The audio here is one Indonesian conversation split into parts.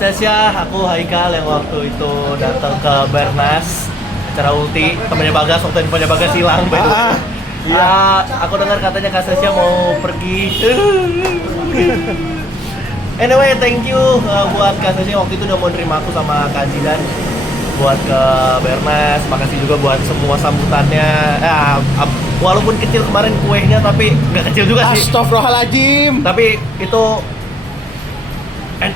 Sasha, aku Haikal yang waktu itu datang ke Bernas acara ulti, temannya Bagas, waktu infonya Bagas hilang by the way. Iya, aku dengar katanya Kak Sasha mau pergi. Anyway, thank you buat Kak Sasha waktu itu udah mau nerima aku sama Kak Zidan buat ke Bernas. Makasih juga buat semua sambutannya. Walaupun kecil kemarin kuenya, tapi nggak kecil juga sih. Astagfirullahaladzim. Tapi itu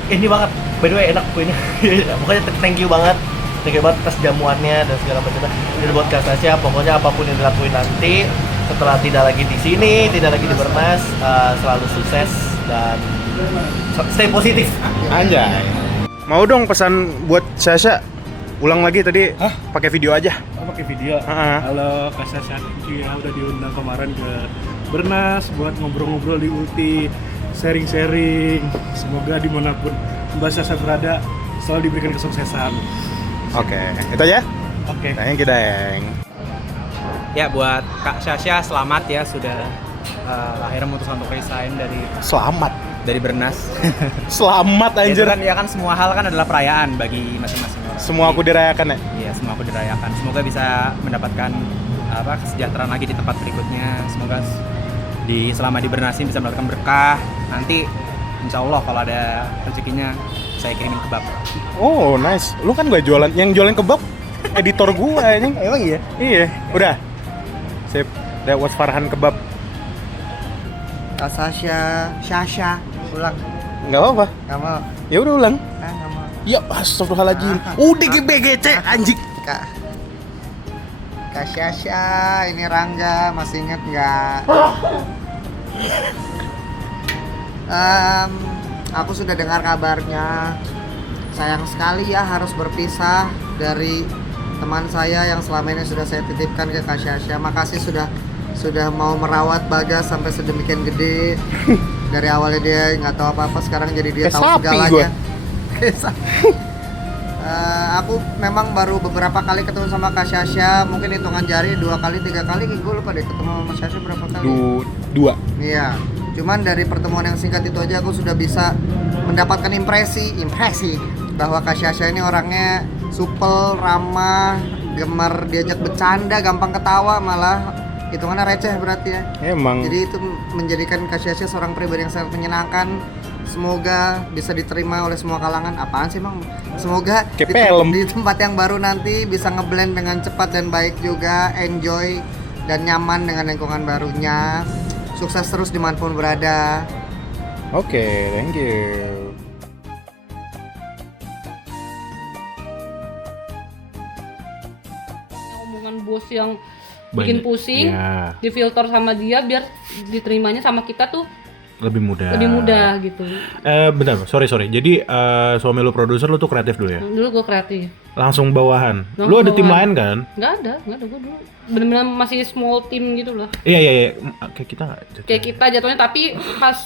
ini banget, by the way enak kuenya. Pokoknya thank you banget atas jamuannya dan segala macamnya. Jadi buat Kak Sasha, pokoknya apapun yang dilakuin nanti setelah tidak lagi di sini, tidak lagi di Bernas, selalu sukses dan stay positif. Anjay. Mau dong pesan buat Sasha. Ulang lagi tadi. Pakai video aja. Oh, pakai video. Halo Kak Sasha, ya udah diundang kemarin ke Bernas buat ngobrol-ngobrol di Ulti, sharing-sharing. Semoga dimanapun Mbak Sasha berada selalu diberikan kesuksesan. Oke, itu aja. Oke. Thank you, Deng. Ya, buat Kak Sasha selamat ya sudah akhirnya memutuskan untuk resign Selamat. dari Bernas. Selamat Itu anjir. kan ya kan semua hal kan adalah perayaan bagi masing-masing. Semua aku dirayakan ya. Iya, semua aku dirayakan. Semoga bisa mendapatkan kesejahteraan lagi di tempat berikutnya. Semoga selama di Bernas ini bisa mendapatkan berkah. Nanti insya Allah kalau ada rezekinya saya kirimin kebab. Oh, nice. Lu kan gak jualan, yang jualan kebab editor gua anjing. Emang iya? Iya, udah. Sip. That was Farhan Kebab. Kak Sasha, ulang. Enggak apa-apa. Gak mau. Ya udah ulang. Gak mau. Ya, astagfirullahaladzim. Udah GBGC anjing. Kak Sasha, ini Rangga, masih inget nggak? Aku sudah dengar kabarnya. Sayang sekali ya harus berpisah dari teman saya yang selama ini sudah saya titipkan ke Kak Sasha. Makasih sudah mau merawat Bagas sampai sedemikian gede. Dari awalnya dia nggak tahu apa-apa, sekarang jadi dia tahu segalanya. Aku memang baru beberapa kali ketemu sama Kak Sasha, mungkin hitungan jari 2 kali 3 kali, gue lupa deh ketemu sama Sasha berapa kali. Dua. Iya, cuman dari pertemuan yang singkat itu aja aku sudah bisa mendapatkan impresi bahwa Kak Sasha ini orangnya supel, ramah, gemar diajak bercanda, gampang ketawa, malah hitungannya receh berarti ya. Emang. Jadi itu menjadikan Kak Sasha seorang pribadi yang sangat menyenangkan. Semoga bisa diterima oleh semua kalangan. Apaan sih Bang? Semoga di tempat yang baru nanti bisa ngeblend dengan cepat dan baik juga, enjoy dan nyaman dengan lingkungan barunya. Sukses terus dimanapun berada. Oke, thank you. Omongan bos yang bikin pusing, ya. difilter sama dia biar diterimanya sama kita tuh Lebih mudah gitu. Bentar, sorry. Jadi suami lu produser, lu tuh kreatif dulu ya? Dulu gue kreatif. Langsung bawahan. Langsung Lu ada tim bawahan. lain kan? Nggak ada gue dulu bener-bener masih small team gitu lah. Iya. Kayak kita nggak? Kayak kita jatuhnya, tapi pas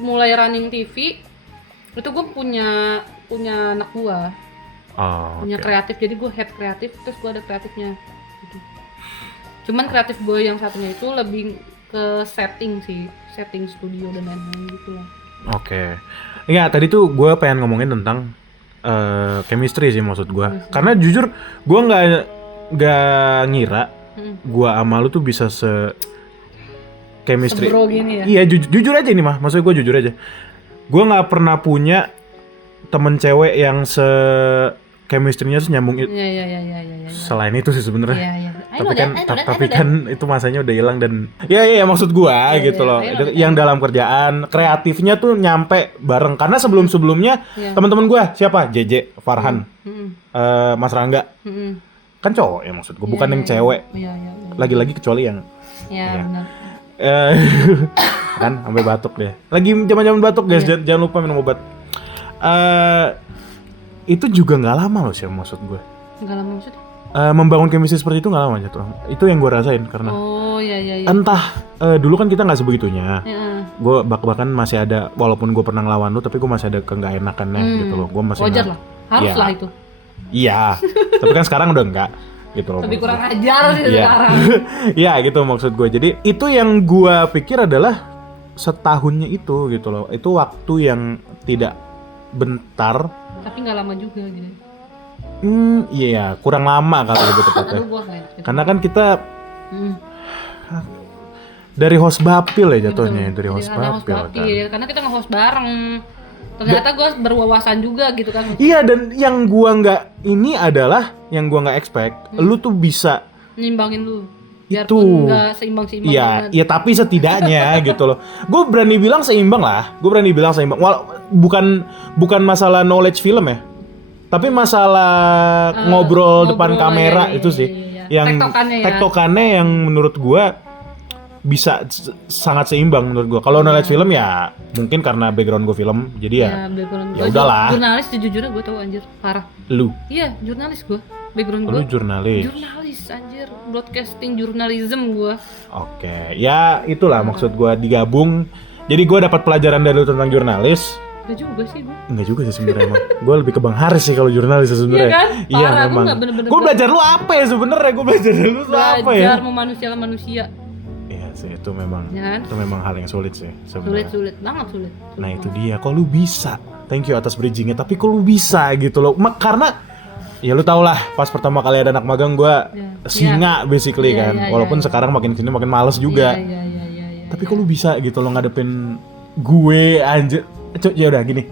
mulai running TV itu gue punya anak gue, punya kreatif, jadi gue head kreatif, terus gue ada kreatifnya gitu. Cuman kreatif gue yang satunya itu lebih ke setting studio dan lain-lain gitu lah. Oke. Iya, tadi tuh gue pengen ngomongin tentang chemistry sih maksud gue. Karena jujur gue nggak ngira gue sama lu tuh bisa chemistry. Sebro gini ya? Iya, jujur aja ini mah. Maksudnya gue jujur aja. Gue nggak pernah punya temen cewek yang chemistry-nya nyambung itu. Iya. Selain itu sih sebenarnya. Iya. Tapi kan itu masanya udah hilang dan ya maksud gua gitu loh. Yang dalam kerjaan kreatifnya tuh nyampe bareng karena sebelumnya teman-teman gua siapa? JJ, Farhan, Mas Rangga. Kan cowok ya maksud gua, bukan yang cewek. Iya. Lagi-lagi kecuali yang Benar. kan sampai batuk deh. Lagi zaman-zaman batuk guys, jangan lupa minum obat. Itu juga nggak lama loh sih maksud gue. Nggak lama maksudnya? Membangun chemistry seperti itu nggak lama aja tuh. Itu yang gue rasain karena. Oh iya. Entah dulu kan kita nggak sebegitunya. Iya. Gue bahkan masih ada, walaupun gue pernah ngelawan lu, tapi gue masih ada nggak enakannya gitu loh. Gue masih. Wajar lah, harus lah itu. Iya. Tapi kan sekarang udah enggak. Gitu loh. Lebih kurang ajar sih sekarang. Iya gitu maksud gue. Jadi itu yang gue pikir adalah setahunnya itu gitu loh. Itu waktu yang tidak bentar. Tapi nggak lama juga gitu. Iya, kurang lama kali lebih tepatnya. Aduh, gua kayak gitu. Karena kan kita Hmm. dari host Bapil ya jatuhnya, Betul. dari host Jadi karena host Bapil kan. Bapil. Karena kita nge-host bareng. Ternyata gue berwawasan juga gitu kan. Iya, dan yang gua nggak ini adalah yang gua nggak expect, lu tuh bisa Nyimbangin lu. itu. Biarpun nggak seimbang-seimbang Iya, banget. iya tapi setidaknya gitu loh. Gue berani bilang seimbang lah. Gue berani bilang seimbang. Bukan masalah knowledge film ya. Tapi masalah ngobrol depan kamera iya, itu iya, sih. iya. Yang Tektokannya ya. tektokannya yang menurut gua bisa sangat seimbang menurut gua. Kalau knowledge film ya mungkin karena background gue film. Jadi ya background ya gua udahlah. Jurnalis sejujurnya gue tau anjir, parah. Lu Iya, jurnalis gue. Background lu gue. jurnalis. Jurnalis anjir, broadcasting jurnalism gue. Oke, ya itulah maksud gua digabung. Jadi gua dapat pelajaran dari lu tentang jurnalis. Gak juga sih gue. Enggak juga sih sebenarnya emang. Gue lebih ke Bang Haris sih kalau jurnalis sebenarnya. Iya kan? Iya Parah, gua memang. nggak bener-bener Gue belajar lu apa ya sebenarnya? Gue belajar dari lu tuh apa ya? Belajar memanusiakan manusia. Iya sih itu memang. Ya kan? Itu memang hal yang sulit sih sebenarnya. Sulit banget sulit. Nah itu dia. Kok lu bisa? Thank you atas bridgingnya. Tapi kok lu bisa gitu loh? Karena ya lu tau lah pas pertama kali ada anak magang gue singa basically Iya, kan. iya, Walaupun iya. sekarang makin sini makin males juga. Iya. Tapi kok lu bisa gitu lo ngadepin gue anjir. Ya udah gini.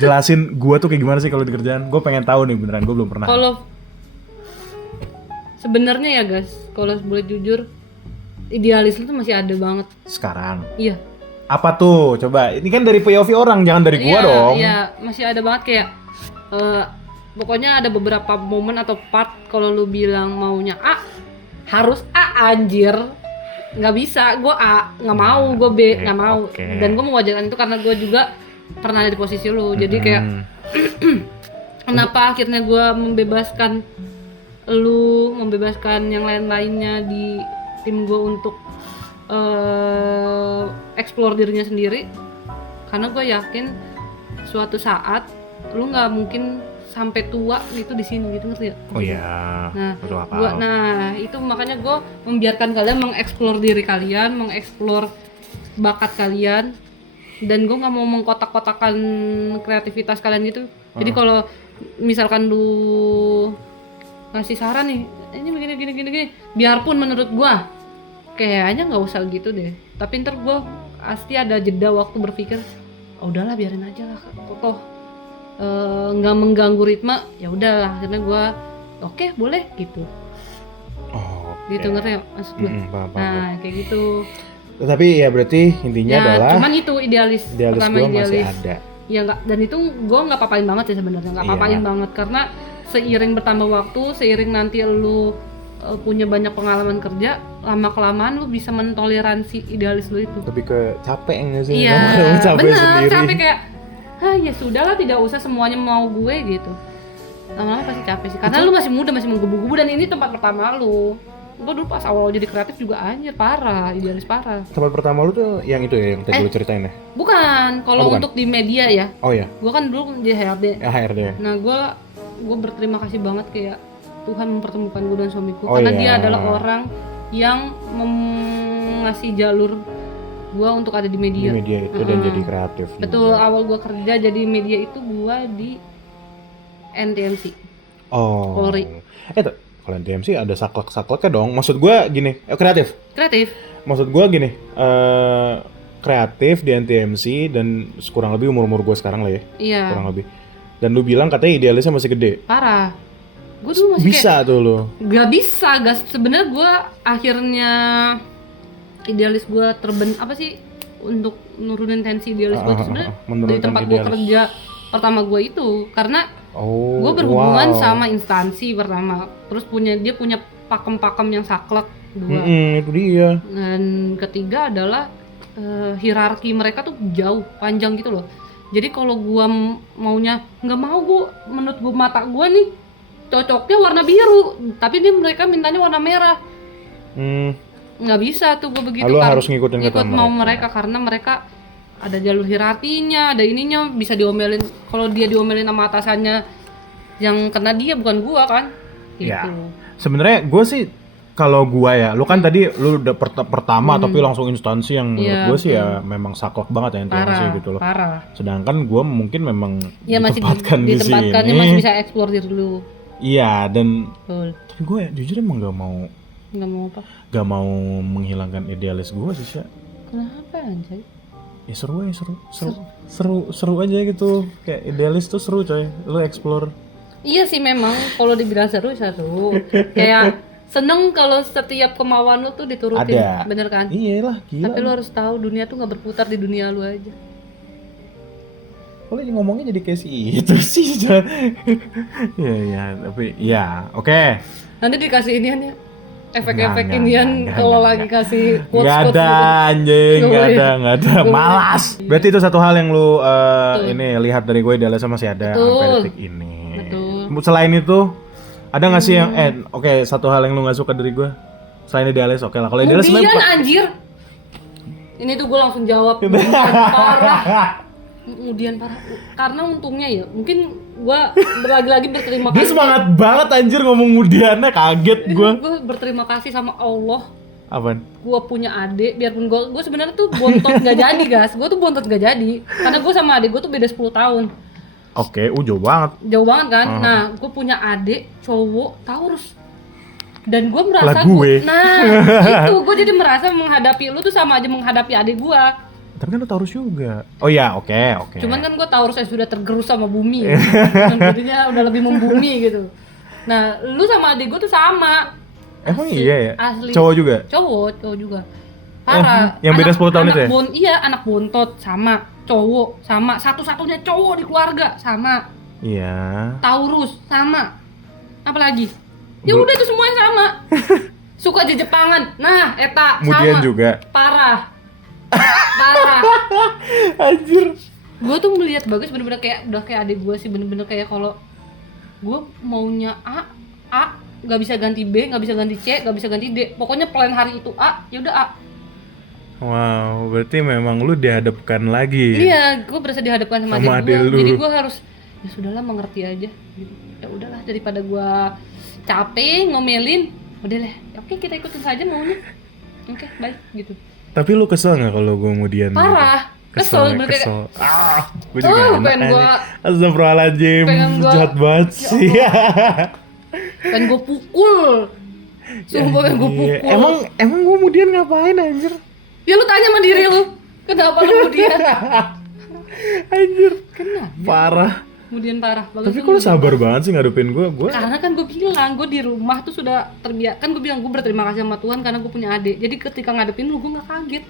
Jelasin gue tuh kayak gimana sih kalau di kerjaan. Gue pengen tahu nih beneran, gue belum pernah. Kalau sebenarnya ya guys, kalau boleh jujur, idealis lu tuh masih ada banget. Sekarang. Iya. Apa tuh? Coba. Ini kan dari POV orang, jangan dari gua dong. Iya, masih ada banget kayak pokoknya ada beberapa momen atau part kalau lu bilang maunya A, harus A anjir. Nggak bisa, gue A, nggak mau, gue B, nggak mau. oke. Dan gue mewajarkan itu karena gue juga pernah ada di posisi lu. Jadi kayak kenapa akhirnya gue membebaskan lu, membebaskan yang lain-lainnya di tim gue untuk explore dirinya sendiri, karena gue yakin suatu saat lu nggak mungkin sampai tua gitu di sini gitu, ngerti ya? Oh iya. Nah, Masuk akal. itu makanya gue membiarkan kalian mengeksplor diri kalian, mengeksplor bakat kalian, dan gue nggak mau mengkotak-kotakan kreativitas kalian gitu. Jadi kalau misalkan lu ngasih saran nih, ini begini, biarpun menurut gue kayaknya nggak usah gitu deh. Tapi ntar gue pasti ada jeda waktu berpikir, oh, udahlah biarin aja lah, toh nggak mengganggu ritme, ya udahlah. Akhirnya gue oke, boleh gitu. Oh, Gitu ngerti ya maksud gue? paham. Nah kayak gitu. Tapi ya berarti intinya Ya adalah cuman itu idealis pertama, gua masih ada. Ya nggak, dan itu gue nggak papain banget sih sebenarnya, nggak papain Iya. banget karena seiring bertambah waktu, seiring nanti lu punya banyak pengalaman kerja, lama kelamaan lu bisa mentoleransi idealis lu itu. Lebih ke capek nggak sih? Iya, Ngomong capek bener, sendiri. capek kayak, ya sudahlah, tidak usah semuanya mau gue gitu. Lama-lama pasti capek sih, karena lu masih muda, masih menggebu-gebu, dan ini tempat pertama lu. Gue dulu pas awal jadi kreatif juga anjir, parah, idealis parah. Tempat pertama lu tuh yang itu ya, yang tadi lu ceritain ya? Bukan, kalau bukan. untuk di media ya, Oh iya, gue kan dulu di HRD. HRD. Nah gue berterima kasih banget kayak Tuhan mempertemukan gue dan suamiku, Oh karena iya. dia adalah orang yang ngasih jalur gue untuk ada di Di media. media itu dan jadi kreatif. Betul, juga. awal gue kerja jadi media itu gue di NTMC. Oh. Polri. Kalau NTMC ada saklek-sakleknya dong. Maksud gua gini, kreatif. Kreatif. Maksud gua gini, kreatif di NTMC dan kurang lebih umur gua sekarang lah ya. Iya. Kurang lebih. Dan lu bilang katanya idealisnya masih gede. Parah. Gue dulu masih Bisa tuh lu. gak bisa, gas. Sebenarnya gue akhirnya idealis gue untuk nurunin tensi idealis gue itu sebenarnya menurunkan dari tempat gue idealis. kerja pertama gue itu, karena Oh. gue berhubungan wow. sama instansi pertama, terus dia punya pakem-pakem yang saklek dua, itu dia. dan ketiga adalah hierarki mereka tuh jauh panjang gitu loh. Jadi kalau gue maunya nggak mau, gue menurut gue mata gue nih cocoknya warna biru, tapi mereka mintanya warna merah. Nggak bisa tuh gue begitu. Lu kan harus ngikutin kata mau mereka. mereka, karena mereka ada jalur hierarkinya, ada ininya, bisa diomelin. Kalau dia diomelin sama atasannya, yang kena dia bukan gua kan gitu. Ya. Sebenarnya gue sih kalau gua ya, lu kan tadi lu udah pertama tapi langsung instansi yang menurut Iya, gua sih ya memang saklek banget ya instansi gitu loh. Parah. Sedangkan gua mungkin memang Ya masih ditempatkan di ditempatkannya sini. masih bisa explore diri dulu. Iya, dan Betul. tapi gue jujur emang gak Nggak mau apa? mau menghilangkan idealis gue sih, Sya. Kenapa anjay? Ya seru aja gitu. Kayak idealis tuh seru coy. Lu explore. Iya sih memang kalau dibilang seru. Kayak seneng kalau setiap kemauan lu tuh diturutin, Ada. bener kan? Iyalah, gila. Tapi lu harus tahu dunia tuh nggak berputar di dunia lu aja. Kalau ngomongnya jadi kayak si itu sih. Iya, tapi ya, oke. Nanti dikasih inian ya, efek-efek Nggak, inian nggak, kalau nggak, lagi kasih Nggak quotes-quotes ada gitu. anjing, nggak Boleh. ada. Malas. Berarti itu satu hal yang lu Betul. ini lihat dari gue idealis masih ada Betul. sampai detik ini. Betul. Selain itu ada nggak sih yang oke, satu hal yang lu nggak suka dari gue selain idealis? Oke lah, kalau idealis Kemudian sebenarnya anjir. Ini tuh gue langsung jawab. Kemudian parah. Kemudian parah. Karena untungnya ya, mungkin gue lagi-lagi berterima dia kasih. semangat banget anjir ngomong kemudiannya, kaget gue. Gue berterima kasih sama Allah. Apaan? Gue punya adik, biarpun gue sebenarnya tuh bontot nggak jadi guys. Gue tuh bontot nggak jadi. Karena gue sama adik gue tuh beda 10 tahun. Oke, jauh banget. Jauh banget kan. Nah, gue punya adik cowok Taurus. Dan gue merasa Lah gue. itu gue jadi merasa menghadapi lu tuh sama aja menghadapi adik gue. Tapi kan lu Taurus juga. Oh ya, oke. Cuman kan gue Taurus yang sudah tergerus sama bumi. Dan jadinya udah lebih membumi gitu. Nah, lu sama adik gue tuh sama. Emang Asli, iya ya? Asli. Cowok juga? Cowok juga. Parah. yang beda 10 tahun itu ya? Iya, anak bontot sama, cowok sama, satu-satunya cowok di keluarga sama. Iya. Taurus sama. Apalagi? Ya udah itu semuanya sama. Suka Jepangan. Nah, eta Kemudian sama. juga. Parah. Anjir. Gue tuh melihat Bagus bener-bener kayak udah kayak adik gue sih, bener-bener kayak kalau gue maunya A nggak bisa ganti B, nggak bisa ganti C, nggak bisa ganti D. Pokoknya plan hari itu A, ya udah A. Wow, berarti memang lu dihadapkan lagi. Iya, gue berasa dihadapkan sama Sama adik gue. adik lu. Jadi gue harus ya sudahlah mengerti aja. Gitu. Ya udahlah daripada gue capek ngomelin, udah lah. Oke, kita ikutin saja maunya. Oke, baik gitu. Tapi lu kesel nggak kalau gue kemudian? Parah. Kesel, bener kayak kesel. Gue juga enak pengen aja. gua- Astagfirullahaladzim, pengen gua- jahat banget Ya sih. Kan gue pukul. Sumpah kan gue Iya. pukul. Emang gue kemudian ngapain anjir? Ya lu tanya sama diri lu. Kenapa lu kemudian? Anjir, Kenapa? parah. Kemudian parah. Bagus Tapi tuh kok lu kemudian sabar parah. banget sih ngadepin gue? Karena kan gue bilang, gue di rumah tuh sudah terbiasa. Kan gue bilang gue berterima kasih sama Tuhan karena gue punya adik. Jadi ketika ngadepin lu, gue gak kaget.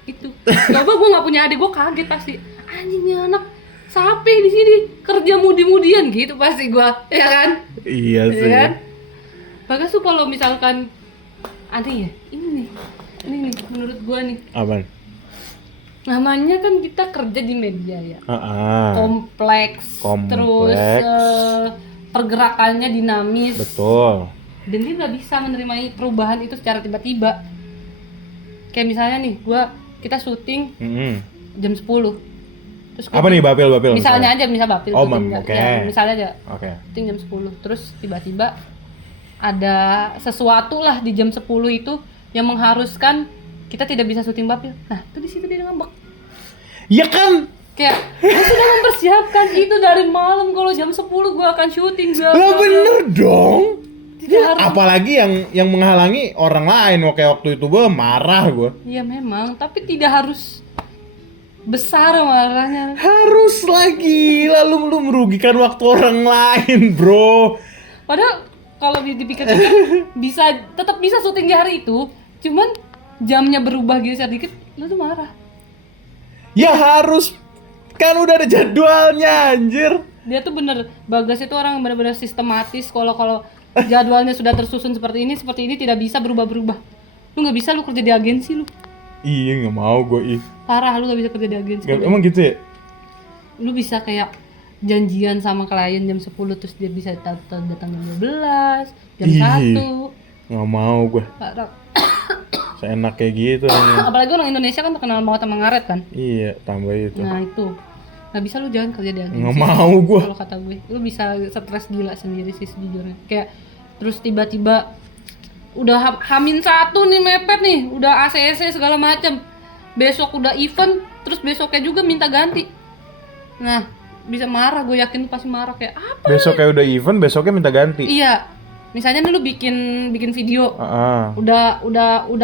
Gitu. Coba gue gak punya adik, gue kaget pasti. Anjingnya anak sapi di sini kerja mudi-mudian gitu pasti gue, ya kan? Iya Ya sih. kan? Bagas tuh kalau misalkan aneh ya, ini nih menurut gue nih. Apaan? Namanya kan kita kerja di media ya. Kompleks. Kompleks. Terus pergerakannya dinamis. Betul. Dan dia nggak bisa menerima perubahan itu secara tiba-tiba. Kayak misalnya nih, kita syuting jam 10. Terus Apa nih Bapil? misalnya aja, misal Bapil Oh, syuting, oke. ya, misalnya aja Oke. syuting jam 10. Terus tiba-tiba ada sesuatu lah di jam 10 itu yang mengharuskan kita tidak bisa syuting Bapil. Nah, itu di situ dia ngambek. Ya kan? Kayak gue sudah mempersiapkan itu dari malam, kalau jam 10 gue akan syuting bla bla, Lah bla. bener dong. Tidak harus. Apalagi yang menghalangi orang lain. Kayak waktu itu gue marah gue. Iya memang, tapi tidak harus besar marahnya. Harus lagi, lalu lu merugikan waktu orang lain, bro. Padahal kalau dipikir-pikir tetap bisa syuting di hari itu, cuman jamnya berubah geser dikit, lu tuh marah. Ya harus, kan udah ada jadwalnya, anjir. Dia tuh bener, Bagas itu orang yang benar-benar sistematis. Kalau jadwalnya sudah tersusun seperti ini tidak bisa berubah-berubah. Lu nggak bisa, lu kerja di agensi lu. Iya, nggak mau gue. Parah, lu gak bisa kerja di agensi. Emang gitu ya? Lu bisa kayak janjian sama klien jam 10 terus dia bisa datang jam 12, jam Ih. 1. Nggak mau gue. Parah. Seenak kayak gitu. Apalagi orang Indonesia kan terkenal banget sama ngaret kan. Iya, tambah itu. Nah itu nggak bisa, lu jangan kerja di agensi. Nggak mau gue. Kalau kata gue, lu bisa stres gila sendiri sih sejujurnya. Kayak terus tiba-tiba Hamin 1 nih mepet nih, udah ACC segala macam. Besok udah event, terus besoknya juga minta ganti. Nah, bisa marah, gue yakin pasti marah kayak apa? Besok kayak udah event, besoknya minta ganti. Iya. Misalnya nih lu bikin video. Udah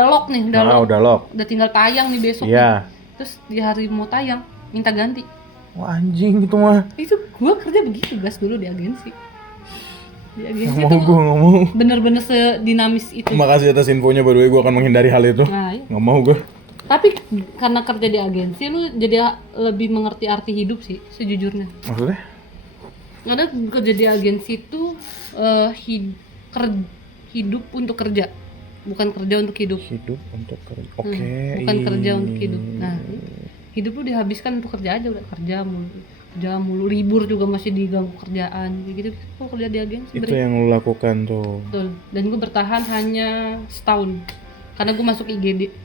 lock nih, udah lock. Udah tinggal tayang nih besok. Iya. Nih. Terus di hari mau tayang minta ganti. Wah, anjing itu mah. Itu gue kerja begitu guys dulu di agensi. Di agensi Nggak mau. Bener-bener sedinamis itu. Makasih atas infonya, by the way, gue akan menghindari hal itu. Nah, iya. Nggak mau gue. Tapi karena kerja di agensi lu jadi lebih mengerti arti hidup sih sejujurnya. Maksudnya? Karena kerja di agensi itu hidup untuk kerja, bukan kerja untuk hidup. Hidup untuk kerja. Oke. Bukan kerja untuk hidup. Nah, hidup lu dihabiskan untuk kerja aja, udah kerja mulu, libur juga masih diganggu kerjaan gitu. Kalau kerja di agensi itu yang lu lakukan tuh. Betul. Dan gue bertahan hanya setahun karena gue masuk IGD.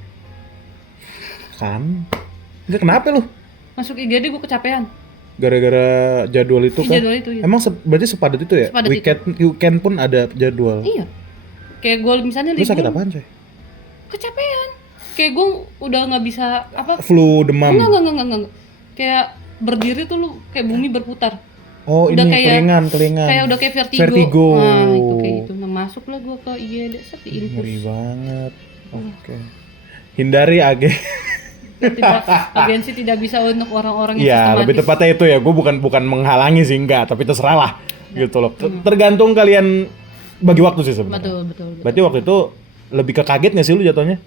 Kan? Enggak, kenapa lu? Masuk IGD gue kecapean. Gara-gara jadwal itu kan? Jadwal itu, iya. Emang berarti sepadat itu ya? Sepadat Weekend pun ada jadwal. Iya. Kayak gue misalnya Lu sakit apaan sih? Kecapean. Kayak gue udah nggak bisa Flu, demam. Enggak. Kayak berdiri tuh lu kayak bumi berputar. Oh, udah ini kayak, kelingan. Kayak udah kayak vertigo. Nah, itu kayak gitu. Nah, masuklah gue ke IGD seperti infus. Ngeri banget. Oke. Hindari Agensi tidak bisa untuk orang-orang yang Iya, sistematis. lebih tepatnya itu ya. Gue bukan menghalangi sih, enggak, tapi terserah lah. Gitu loh. Tergantung kalian bagi waktu sih sebenarnya. Betul. Berarti waktu itu lebih ke kaget nggak sih lu jatuhnya?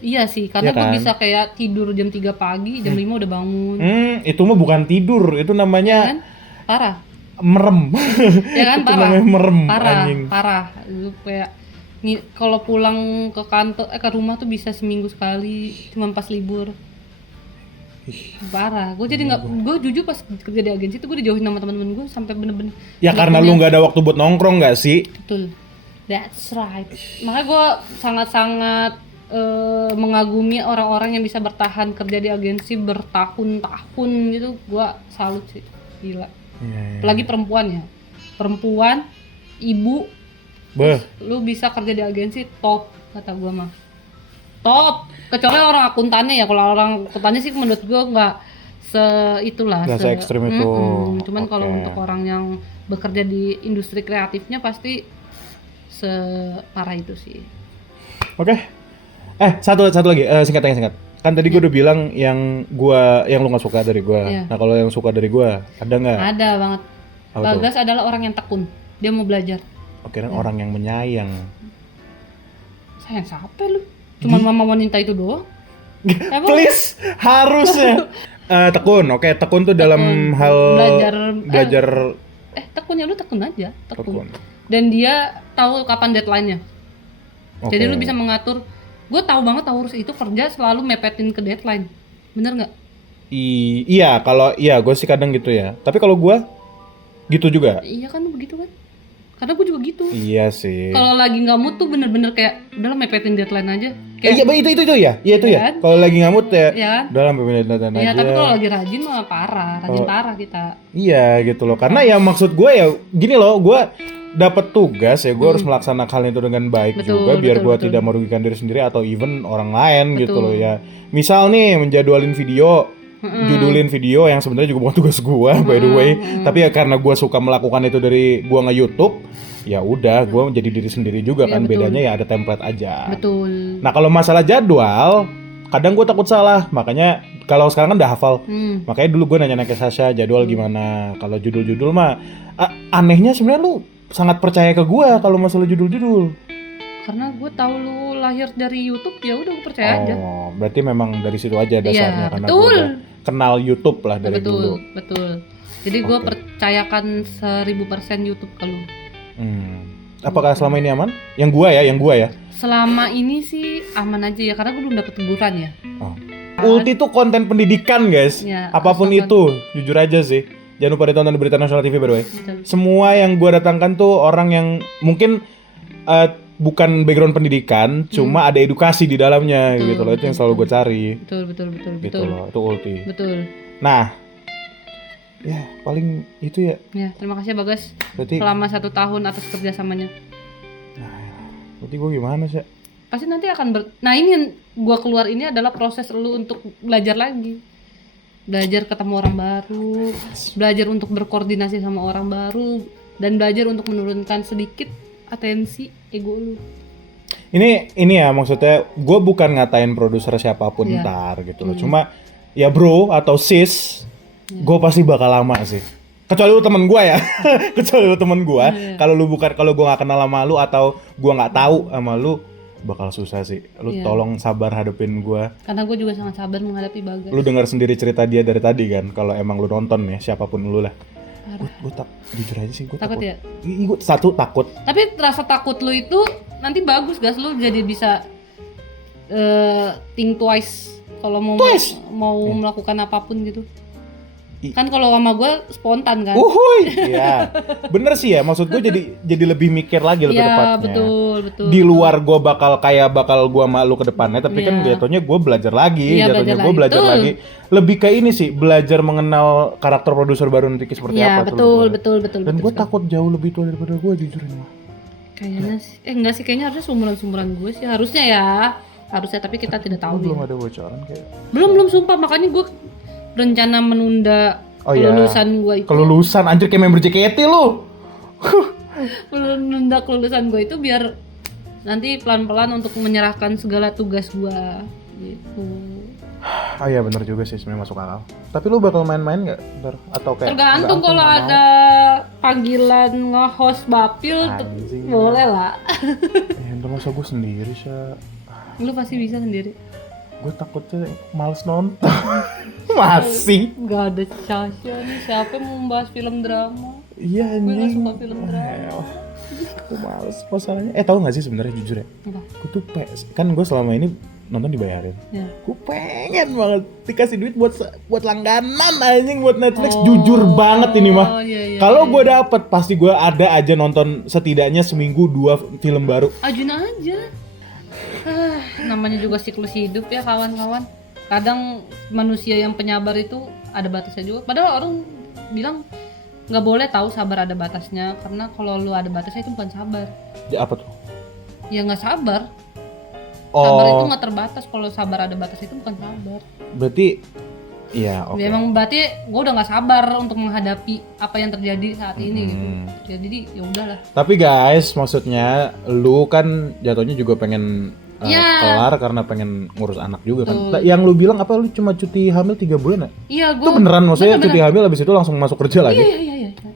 Iya sih, karena Iya gue kan? bisa kayak tidur jam 3 pagi, jam 5 udah bangun. Itu mah bukan tidur, itu Ya namanya kan? Parah. merem. Ya kan, Itu parah. namanya merem, anjing. Parah. Lu kayak kalau pulang ke kantor ke rumah tuh bisa seminggu sekali, cuma pas libur. Parah. Gue jadi nggak, gue jujur pas kerja di agensi tuh gue dijauhin sama teman-teman gue sampai bener-bener. Ya karena lu nggak ada waktu buat nongkrong nggak sih? Betul. That's right. Makanya gue sangat-sangat mengagumi orang-orang yang bisa bertahan kerja di agensi bertahun-tahun gitu. Gue salut sih, gila. Ya. Apalagi perempuan, ibu. Lu bisa kerja di agensi top, kata gue mah. Top. Kecuali orang akuntannya ya. Kalau orang akuntannya sih menurut gue nggak itulah. Nggak se-ekstrim itu. Cuman kalau untuk orang yang bekerja di industri kreatifnya pasti separah itu sih. Oke. Satu lagi, singkat. Kan tadi gue udah bilang yang lu nggak suka dari gue. Iya. Nah kalau yang suka dari gue, ada nggak? Ada banget. Apa Bagas adalah orang yang tekun. Dia mau belajar. Oke, orang yang menyayang. Sayang siapa lu? Cuma mama wanita itu doang. Please, harusnya. Tekun, oke. Tekun tuh dalam hal belajar. Tekunnya lu tekun aja. Tekun. Dan dia tahu kapan deadline-nya. Okay. Jadi lu bisa mengatur. Gue tahu banget Taurus itu kerja selalu mepetin ke deadline. Bener nggak? Iya, gue sih kadang gitu ya. Tapi kalau gue gitu juga. Iya kan, begitu kan? Karena gue juga gitu. Iya sih. Kalau lagi nggak mood tuh bener-bener kayak udah mepetin deadline aja. Iya itu ya. Iya itu ya. Kan? Kalau lagi nggak mood ya. Iya kan? Udah mepetin deadline aja. Iya, tapi kalau lagi rajin mah parah, parah kita. Iya gitu loh. Karena ya maksud gue ya gini loh, gue dapat tugas ya, gue harus melaksanakan hal itu dengan baik juga biar gue tidak merugikan diri sendiri atau even orang lain gitu loh ya. Misal nih menjadwalin video, judulin video yang sebenarnya juga bukan tugas gue by the way, tapi ya karena gue suka melakukan itu dari gue nge-YouTube, ya udah gue menjadi diri sendiri juga kan. Bedanya ya ada template aja. Betul. Nah kalau masalah jadwal, kadang gue takut salah, makanya kalau sekarang kan udah hafal, makanya dulu gue nanya ke Sasha jadwal gimana. Kalau judul-judul mah anehnya sebenarnya lu sangat percaya ke gue kalau masalah judul-judul. Karena gue tahu lu lahir dari YouTube, ya udah gue percaya aja. Oh, berarti memang dari situ aja dasarnya, karena gue udah kenal YouTube lah dari dulu. Betul. Jadi gue percayakan 1000% YouTube ke lu. Apakah selama ini aman? Yang gua ya. Selama ini sih aman aja ya, karena gue belum dapet teguran ya. Ulti tuh konten pendidikan guys. Ya, apapun itu, jujur aja sih. Jangan lupa ditonton di Berita Nasional TV by the way. Semua yang gue datangkan tuh orang yang mungkin bukan background pendidikan, cuma ada edukasi di dalamnya gitu loh. Itu yang selalu gue cari. Betul. Gitu loh, itu Ulti. Betul. Nah, ya paling itu ya. Ya, terima kasih ya Bagas. Berarti selama 1 tahun atas kerjasamanya. Berarti gue gimana sih? Pasti nanti akan nah ini yang gua keluar ini adalah proses lu untuk belajar lagi, belajar ketemu orang baru, belajar untuk berkoordinasi sama orang baru, dan belajar untuk menurunkan sedikit atensi ego lu. Ini ya maksudnya gue bukan ngatain produser siapapun Iya. ntar gitu loh. Cuma ya bro atau sis, gue pasti bakal lama sih. Kecuali lu temen gue ya, kecuali lu temen gue. Kalau lu bukan, kalau gue nggak kenal sama lu atau gue nggak tahu sama lu, bakal susah sih. Lu Iya. tolong sabar hadepin gue. Karena gue juga sangat sabar menghadapi Bagas. Lu dengar sendiri cerita dia dari tadi kan. Kalau emang lu nonton ya, siapapun lu lah. Gue tak jujur aja sih gue Takut ya? Gue satu takut. Tapi rasa takut lu itu nanti bagus guys, lu jadi bisa think twice kalau mau melakukan apapun gitu. Kan kalau sama gue spontan kan. Uhuy, iya, bener sih ya. Maksud gue jadi lebih mikir lagi lebih Iya, tepatnya. betul. Di luar gue bakal gue malu ke depannya, tapi kan Iya. jatuhnya gue belajar lagi, Iya, jatuhnya belajar gue lagi. belajar Betul. lagi. Lebih kayak ini sih, belajar mengenal karakter produser baru nanti seperti Iya, apa. betul. Dan gue takut jauh lebih tua daripada gue jujur ini mah. Kayaknya sih, enggak sih, kayaknya harusnya sumuran gue sih, harusnya ya. Harusnya, tapi kita tidak tahu Belum ya. ada bocoran kayak. Belum sumpah, makanya gue rencana menunda kelulusan gue itu. Kelulusan anjir kayak member JKT lu. Menunda kelulusan gue itu biar nanti pelan-pelan untuk menyerahkan segala tugas gue gitu. Oh iya bener juga sih sebenarnya masuk akal. Tapi lu bakal main-main nggak? Atau kayak Tergantung kalau ada panggilan nge-host Bapil, Anjing. boleh lah. Ntar masa gue sendiri sih. Lu pasti bisa sendiri. Gue takutnya males nonton. Masih. Gak ada Sasha nih, siapa yang mau membahas film drama? Iya Gue gak anjing. suka film drama. Gue males masalahnya. Tahu nggak sih sebenarnya jujur ya? Apa? Gue tuh kan gue selama ini nonton dibayarin. Ya. Gue pengen banget dikasih duit buat langganan anjing buat Netflix. Jujur banget ini mah. Iya. Kalau gue dapet pasti gue ada aja nonton setidaknya seminggu 2 film baru. Ajuin aja. Namanya juga siklus hidup ya kawan-kawan. Kadang manusia yang penyabar itu ada batasnya juga. Padahal orang bilang nggak boleh tahu sabar ada batasnya, karena kalau lu ada batasnya itu bukan sabar. Ya, apa tuh? Ya nggak sabar. Oh, Sabar itu nggak terbatas. Kalau sabar ada batas itu bukan sabar. berarti iya oke. Memang berarti gue udah nggak sabar untuk menghadapi apa yang terjadi saat ini gitu. Jadi ya udahlah. Tapi guys, maksudnya lu kan jatuhnya juga pengen Iya. kelar karena pengen ngurus anak juga kan. Betul. Yang lu bilang apa lu cuma cuti hamil 3 bulan ya? Iya, gue. Itu beneran maksudnya cuti hamil habis itu langsung masuk kerja lagi?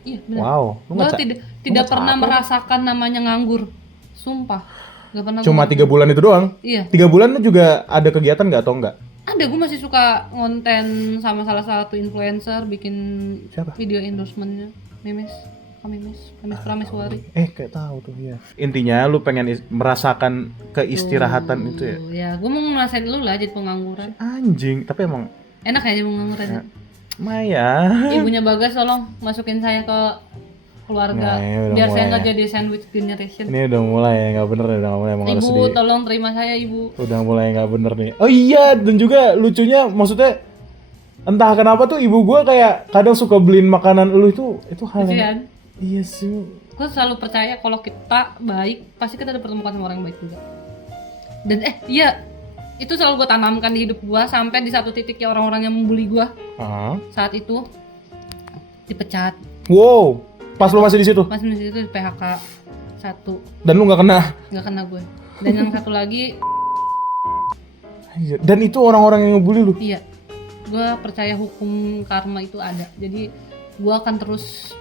Iya, benar. Wow, lu Gue nggak tidak pernah merasakan namanya nganggur. Sumpah. Gak pernah. cuma 3 bulan itu doang? Iya. 3 bulan lu juga ada kegiatan nggak atau enggak? Ada, gue masih suka ngonten sama salah satu influencer, bikin Siapa? video endorsementnya. Memes Prameswari. Kayak tahu tuh ya. Intinya lu pengen merasakan keistirahatan itu ya. Ya, gue mau ngerasain lu lah jadi pengangguran. Anjing, tapi emang Enak ya jadi pengangguran. Ya. Maya. Ibunya Bagas tolong masukin saya ke keluarga Nah, ya udah biar saya mulai. nggak jadi sandwich generation. Ini udah mulai ya, nggak bener ya, udah mulai emang harus Ibu tolong terima saya, Ibu. udah mulai nggak bener nih. Oh iya, dan juga lucunya maksudnya entah kenapa tuh ibu gua kayak kadang suka beliin makanan lu itu hal Lucu yang kan? iya sih. Gue selalu percaya kalau kita baik pasti kita dipertemukan sama orang yang baik juga. Dan iya, itu selalu gue tanamkan di hidup gue sampai di satu titik ya orang-orang yang membuli gue saat itu dipecat. Wow, pas lu masih di situ Mas di situ di PHK satu, dan lu nggak kena. nggak kena gue. Dan yang satu lagi, Anjir. Dan itu orang-orang yang ngebully lu. iya, gue percaya hukum karma itu ada. Jadi gue akan terus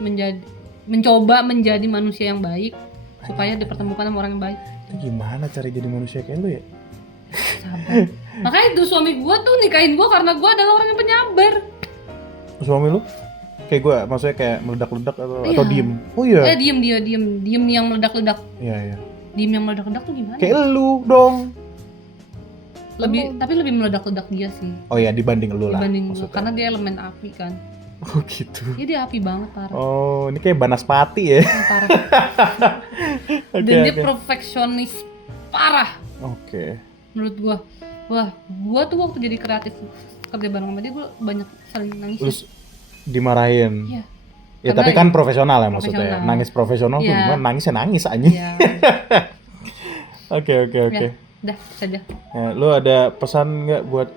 mencoba menjadi manusia yang baik supaya dipertemukan sama orang yang baik. Itu gimana cara jadi manusia kayak lu ya? Sabar. Makanya itu suami gue tuh nikahin gue karena gue adalah orang yang penyabar. Suami lu? Kayak gua, maksudnya kayak meledak-ledak atau Iya. diem? Oh iya. Diem yang meledak-ledak. Iya. Diem yang meledak-ledak tuh gimana? Kayak lu dong. Tapi lebih meledak-ledak dia sih Oh iya, dibanding lu lah. dibanding gue, maksudnya. karena dia elemen api kan. Oh gitu. Iya, dia api banget, parah. Oh, ini kayak Banaspati ya. Parah. Oke, Dan dia oke. perfeksionis parah Oke. menurut gue. Wah, gue tuh waktu jadi kreatif kerja bareng sama dia, gue banyak saling nangis. Terus dimarahin. Iya. Ya Karena tapi kan profesional ya maksudnya. profesional. Nangis profesional tuh Iya. gimana? Nangisnya nangis anjing. Iya. Oke. Ya, udah saja. Ya, lu ada pesan nggak buat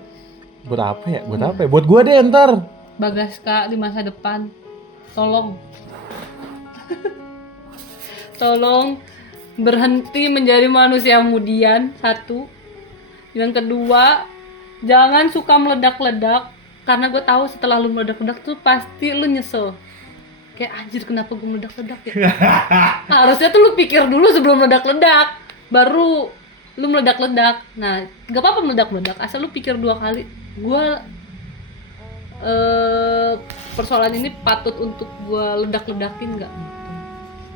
apa ya? Buat gua deh ntar. Bagaska di masa depan, tolong tolong berhenti menjadi manusia kemudian. Satu, yang kedua, jangan suka meledak-ledak, karena gue tahu setelah lu meledak-ledak tuh pasti lu nyesel. Kayak anjir, kenapa gue meledak-ledak ya? Harusnya tuh lu pikir dulu sebelum meledak-ledak, baru lu meledak-ledak. Nah, gak apa-apa meledak-ledak, asal lu pikir 2 kali. Gue persoalan ini patut untuk gue ledak-ledakin nggak?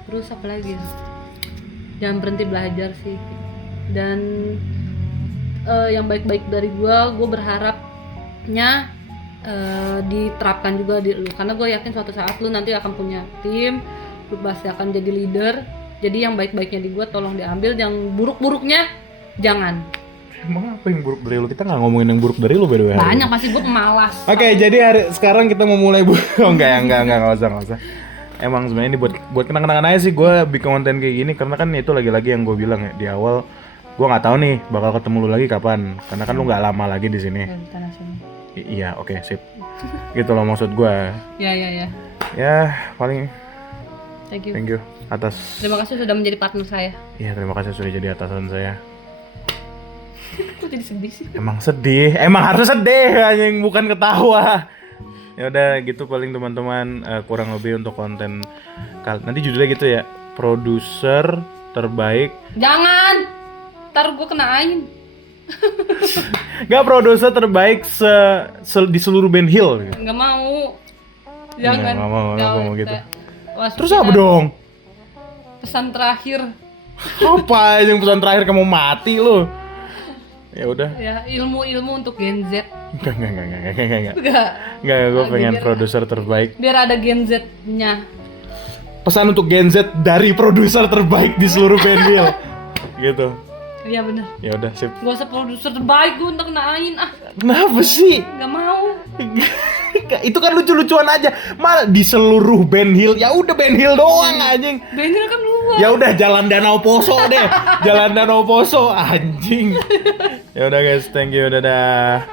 Terus apa lagi? Jangan berhenti belajar sih. Dan yang baik-baik dari gue berharapnya diterapkan juga di lu, karena gue yakin suatu saat lu nanti akan punya tim, lu pasti akan jadi leader. Jadi yang baik-baiknya di gue tolong diambil, yang buruk-buruknya jangan. Emang apa yang buruk dari lu? Kita nggak ngomongin yang buruk dari lu by the way. Banyak, masih gue pemalas. Oke, jadi sekarang kita mau mulai enggak usah. Emang sebenarnya ini buat kenang-kenangan aja sih gue bikin konten kayak gini, karena kan itu lagi-lagi yang gue bilang ya di awal, gue nggak tahu nih bakal ketemu lu lagi kapan, karena kan lu nggak lama lagi di sini. Iya, oke, sip. Gitu loh maksud gue. Ya. Ya, paling Thank you. atas. Terima kasih sudah menjadi partner saya. Iya, terima kasih sudah jadi atasan saya. Kok jadi sedih sih? Emang sedih, emang harus sedih anjing, bukan ketawa. Ya udah gitu paling teman-teman, kurang lebih untuk konten nanti judulnya gitu ya, produser terbaik. Jangan, ntar gue kenain. Gak, produser terbaik di seluruh Ben Hill gitu. Nggak mau. Jangan. Nggak mau gitu. Wah, Terus apa dong? Pesan terakhir. Apa yang pesan terakhir, kamu mati lu? Ya udah. Ya, ilmu untuk Gen Z. Enggak, gue pengen produser terbaik. Biar ada Gen Z-nya. Pesan untuk Gen Z dari produser terbaik di seluruh Ben Hill. Gitu. Iya benar. Ya udah, sip. Gak usah produser terbaik, gue untuk kenain. Kenapa sih? Gak mau. Itu kan lucu-lucuan aja. Malah di seluruh Ben Hill, ya udah Ben Hill doang anjing. Ben Hill kan luas. Ya udah Jalan Danau Poso deh. Jalan Danau Poso anjing. Ya udah guys, thank you, dadah.